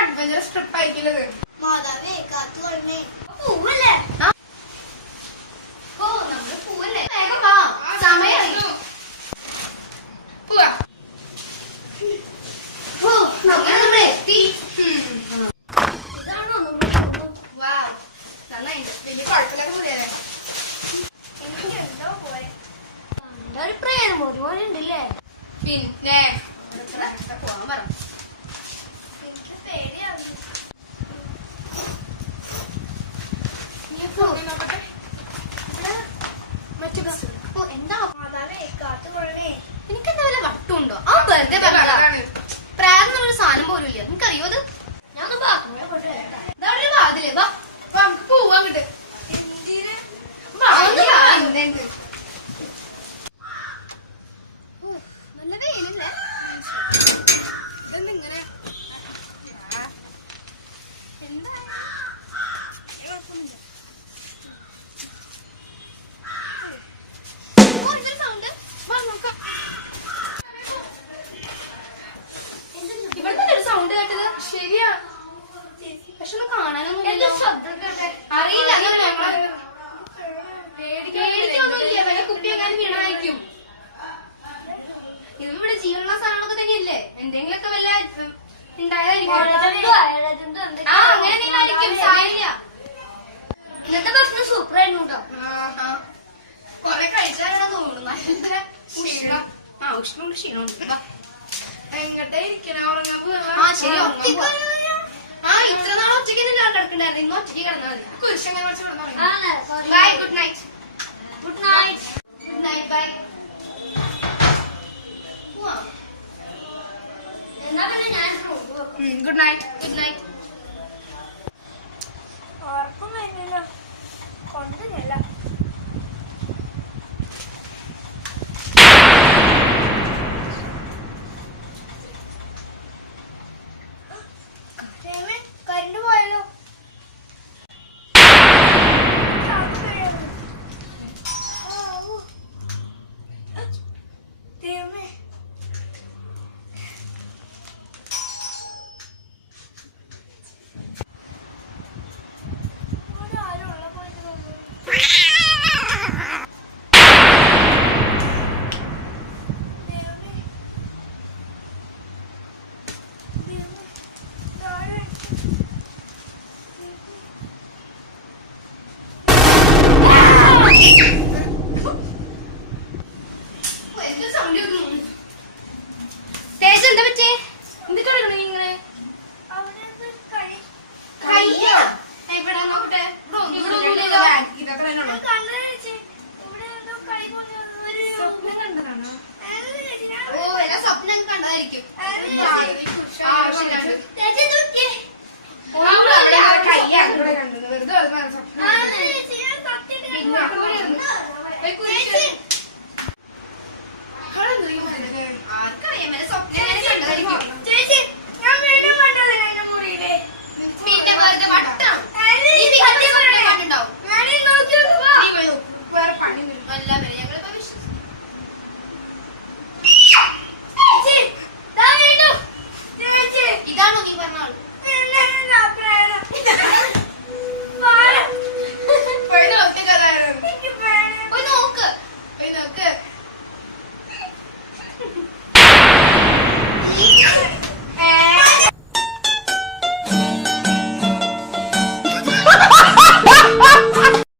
Adventurous trip ആയിരിക്കുന്നത്. മാതാവേ കാത്തുകൊള്ളണേ. പൂവല്ലേ? ഓ നമ്മള് പൂവല്ലേ? വേഗം വാ, സമയമായി. പോവാ. ഓ നമ്മൾ എത്തി. ഇതാണോ വാ, നന്നായിട്ട് വലിയ കുഴപ്പമില്ലാതെ കൂടിയല്ലേ. എനിക്ക് എന്തോ പോലെ എന്റെ ഒരു പ്രേതം പോലെ ഉണ്ടല്ലേ. പിന്നെ പോവാൻ പറ. എനിക്ക് പേടിയാവുന്നു. നോക്കട്ടെ. മറ്റു ബസ്. ഓ എന്താ മാതാവേ കാത്തുകൊള്ളണേ. എനിക്കെന്താ വല്ല വട്ടുണ്ടോ? ആ വെറുതെ പറഞ്ഞതാണ്. പ്രായം നമ്മളൊരു സാധനം പോലും ഇല്ല. നിനക്കറിയോ അത്? ഞാൻ ബാത്റൂമിൽ കൊണ്ട് വരട്ടെ. ഇതാ വാതിലേ വാ, പോവാ കിട്ട്. നല്ല വെയിലല്ലേ? ഇതെന്തിങ്ങനെ എന്താ സൗണ്ട്? ഇവിടെ തന്നെ ഒരു സൗണ്ട് കേട്ടത്. ശരിയാ, പക്ഷെ ഒന്നും കാണാനൊന്നും ശബ്ദം അറിയില്ല. പേടിക്കൊന്നുമില്ല. വല്ല കുപ്പി എങ്ങനെ വീണായിരിക്കും. ഇത് ഇവിടെ ജീവനുള്ള സാധനങ്ങളൊക്കെ തന്നെയല്ലേ. എന്തെങ്കിലുമൊക്കെ വല്ല ഉണ്ടായതായിരിക്കും. ആ അങ്ങനെ എന്തെങ്കിലും ആയിരിക്കും. സാരില്ല. ഇന്നത്തെ ഭക്ഷണം സൂപ്പർ ആയിരുന്നു കേട്ടോ. കൊറേ കഴിച്ചാലാണ് തോന്നുന്നു. നല്ല ക്ഷീണം. ഉഷ്ണമുണ്ട്, ക്ഷീണമുണ്ട്. എങ്ങട്ടെ ഇരിക്കണ ഉറങ്ങാൻ പോവാ. ശരി, ഇത്ര നാളെ ഒറ്റയ്ക്ക് കിടക്കണ്ടായിരുന്നു. ഇന്ന് ഒറ്റയ്ക്ക് കിടന്നാൽ മതി. കുരിശങ്ങനെ കുറച്ച് കിടന്നു. Bye, good night. Good night. Good night, bye. എന്നാ പിന്നെ ഞാൻ ഗുഡ് നൈറ്റ്. Good night. ഉറക്കം വരുന്നില്ല. കൊണ്ടുതന്നെയല്ല.